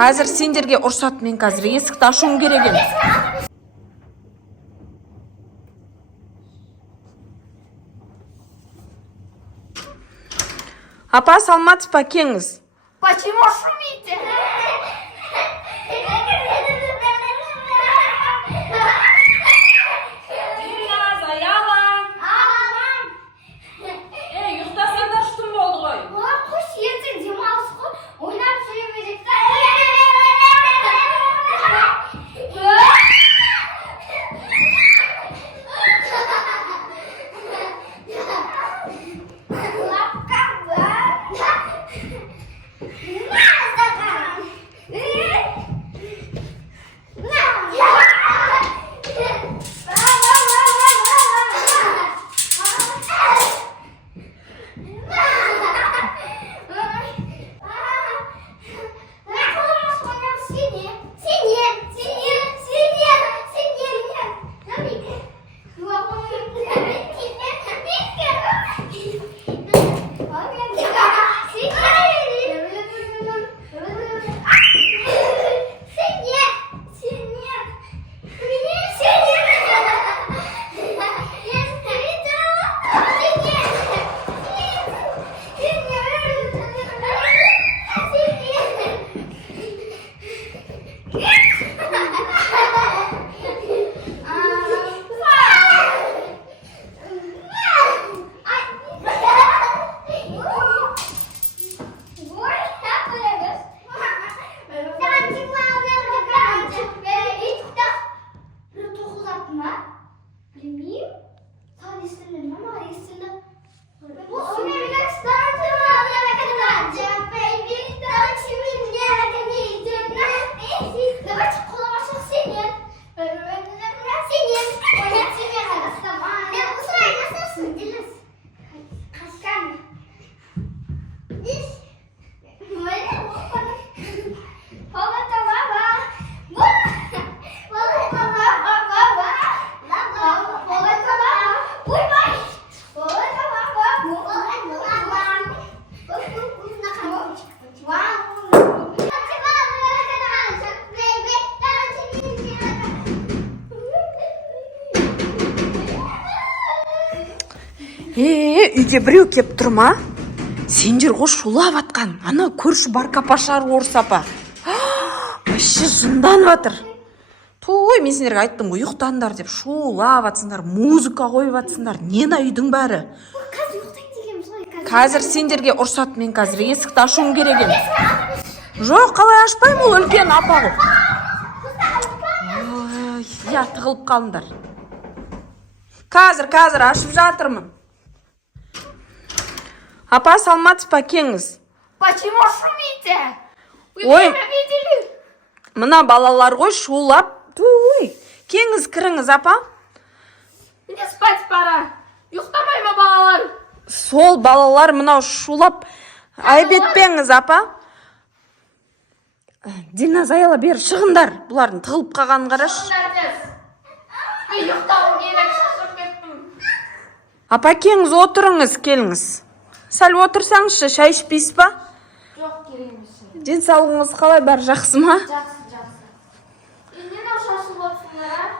Қазір сендерге ұрсат, мен қазір есікті ашуым керек ем. Апа, саламатсыз ба, келіңіз? Почему шумите? Ұйықтасаңдар штым болды ғой. Құс ертең демалыс қой, ойнап жүре берейік та. Үйде біреу кеп тұр ма? Сендер ғой шулап атқан. Ана көрші баркапашар орыс апа. Вообще жынданып атыр. Той, мен сендерге айттым ғой, ұйықтаңдар деп шулап атсыңдар, музыка қойып атсыңдар. Нені үйдің бәрі? Қазір сендерге ұрсат, мен қазір есікті ашуым керек ем. Жоқ, қалай ашпаймын, ол үлкен апа ғой. Я, тығылып қалыңдар. Қазір ашып жатырмын. Апа, саламатсыз ба, келіңіз? Почему шумите? Ой, мына балалар ғой шулап. Келіңіз, кіріңіз, апа. Мне спать пора. Ұйықтамай ма балалар? Сол балалар мынау шулап. Айып етпеңіз, апа. Дина, Заяла, бері шығындар. Бұлардың тығылып қалғанын қарашы. Ұйықтауым керек, шашып кеттім. Апа, келіңіз, отырыңыз, келіңіз. Сәл отырсаңызшы, шай ішпейсіз ба? Жоқ, кереміз. Денсаулығыңыз қалай, бар жақсы ма? Жақсы. Нені шашылып отырсыңдар,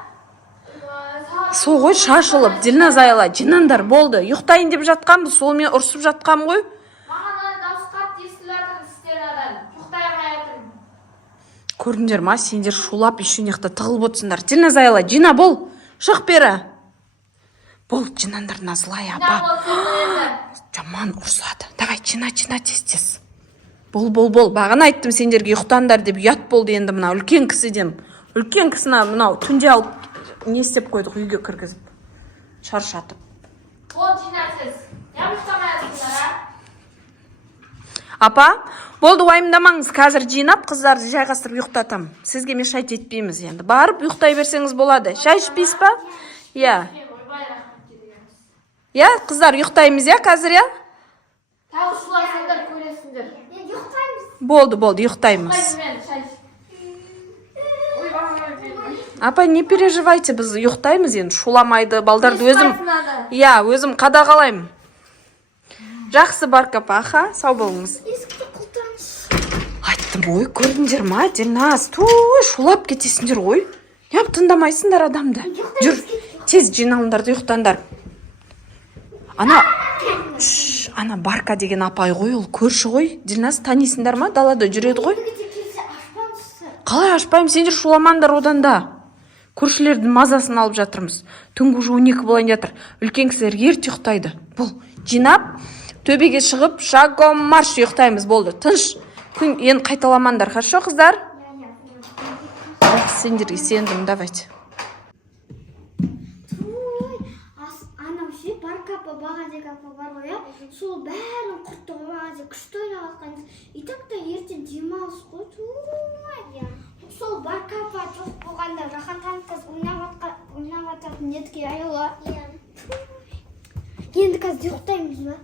а? Сол ғой шашылып, Дина, Заяла, жинандар болды. Ұйықтайын деп жатқанбыз, сол мен ұрсып жатқам ғой. Маған дауысқат естілетін істерден. Ұйықтай алмайтын. Көрдіңдер ма, сендер шулап үйшінеқті тығылып отырсыңдар. Дина, Заяла, жина бол, шық бері. Бол, жинандарына злай, апа. Жаман ұрсады. Давай, жина, тез. Бол. Бағана айттым сендерге ұйықтаңдар деп, ұят болды енді мына үлкен кісіден. Үлкен кісіні мынау түнде алып не істеп қойдық, үйге кіргізіп. Шаршатып. Бол, жинасыз. Ұйықтамайсыңдар, а? Апа, болды, уайымдамаңыз, қазір жинап қыздарды жайғастырып ұйықтатам. Сізге мешайт етпейміз енді. Барып ұйықтай берсеңіз болады. Шай ішпейсіз ба? Я, қыздар, ұйықтаймыз, қазір, Тағы шуласыңдар, көресіңдер. Ұйықтаймыз. Болды, ұйықтаймыз. Апа, не переживайте, біз ұйықтаймыз енді, шуламайды, балдарды өзім қадағалаймын. Жақсы, Баркапа, аха, сау болыңыз. Есікті құлтаңыз. Айттым Ой, көрдіңдер ма, Дильназ? Шулап кетесіңдер ғой. Неғып тыңдамайсыңдар адамды? Жүр, тез жиналыңдар да ұйықтаңдар. Ана Барка деген апай ғой, ол көрші ғой. Дильназ, танисыңдар ма? Далада жүреді ғой. Қалай ашпаймын, сендер шуламаңдар одан да. Көршілердің мазасын алып жатырмыз. Түнгі уже 12 болайын жатыр. Үлкен кісілер ерте ұйықтайды. Бұл жинап, төбеге шығып, шагом марш ұйықтаймыз, болды. Тыныш. Күн енді қайталамаңдар, хорошо, қыздар? Сендерге сендім, давайте. Анау ше, Барка апа, Бағадек апа бар ғой, сол бәрін құртты ғой, Бағадек күшті ойнап жатқан. И так та ертең демалыс қой, сол Барка апа жоқ болғанда Рахантан қыз ойнап жататын едік, айла. Енді қазір ұйықтаймыз ба?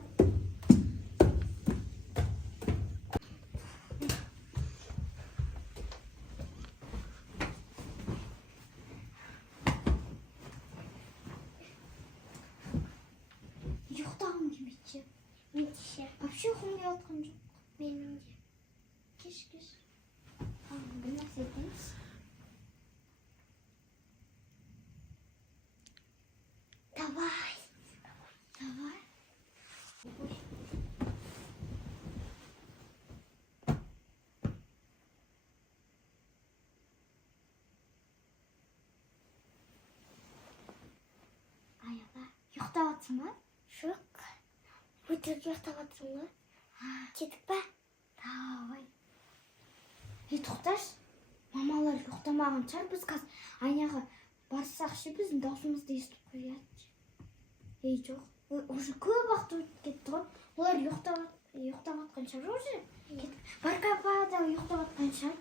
Ұйықтағым келмейді. Мен де. Вообще ұйқым келіп жатқан жоқ. Менің де. Кеш. Бір нәрсе етеміз. Давай. Аяла, ұйықтап жатсың ба? Жоқ. Өтірік ұйықтап жатсың ба? Кетіп па? Давай. Тоқташ, мамалар ұйықтамаған шығар, біз қазір айнаға барсақ ше, біздің даусымызды естіп қояды. Жоқ, уже көп уақыт өтіп кетті ғой. Олар ұйықтап жатқан шығар уже. Барка апа да ұйықтап жатқан шығар.